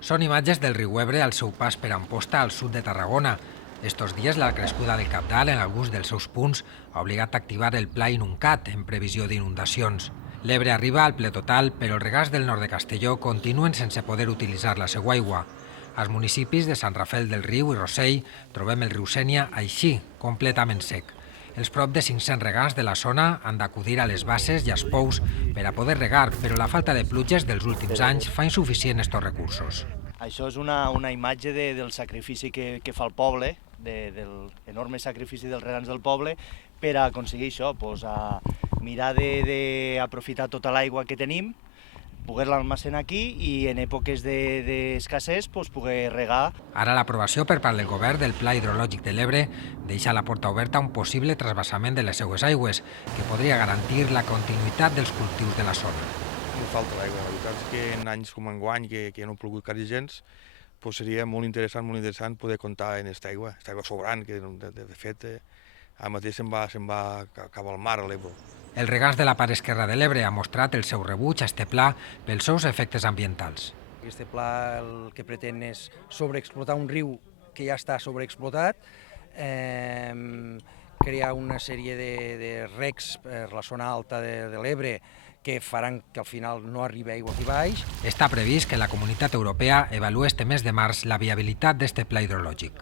Són imatges del riu Ebre al seu pas per Amposta, al sud de Tarragona. Estos dies, la crescuda del Cabdal en alguns dels seus punts ha obligat a activar el pla Inuncat en previsió d'inundacions. L'Ebre arriba al ple total, però els regants del nord de Castelló continuen sense poder utilitzar la seva aigua. Als municipis de Sant Rafel del Riu i Rossell trobem el riu Sénia així, completament sec. Els prop de 500 regants de la zona han d'acudir a les basses i als pous per a poder regar, però la falta de pluges dels últims anys fa insuficient estos recursos. Això és una imatge del sacrifici que fa el poble, de l'enorme sacrifici dels regants del poble per a aconseguir això, a mirar d'aprofitar tota l'aigua que tenim, poder-la almacenar aquí i en èpoques d'escassez poder regar. Ara l'aprovació per part del govern del Pla Hidrològic de l'Ebre deixa la porta oberta a un possible trasbassament de les seues aigües, que podria garantir la continuïtat dels cultius de la zona. Falta l'aigua. La veritat és que en anys com enguany, que no ha plogut quasi gens, seria molt interessant poder comptar en aquesta aigua sobrant, que de fet ara mateix se'n va cap al mar, a l'Ebre. Els regants de la part esquerra de l'Ebre han mostrat el seu rebuig a este pla pels seus efectes ambientals. Este pla el que pretén és sobreexplotar un riu que ja està sobreexplotat, crear una sèrie de recs per la zona alta de l'Ebre que faran que al final no arribi aigua aquí baix. Està previst que la Comunitat Europea avaluï este mes de març la viabilitat d'este pla hidrològic.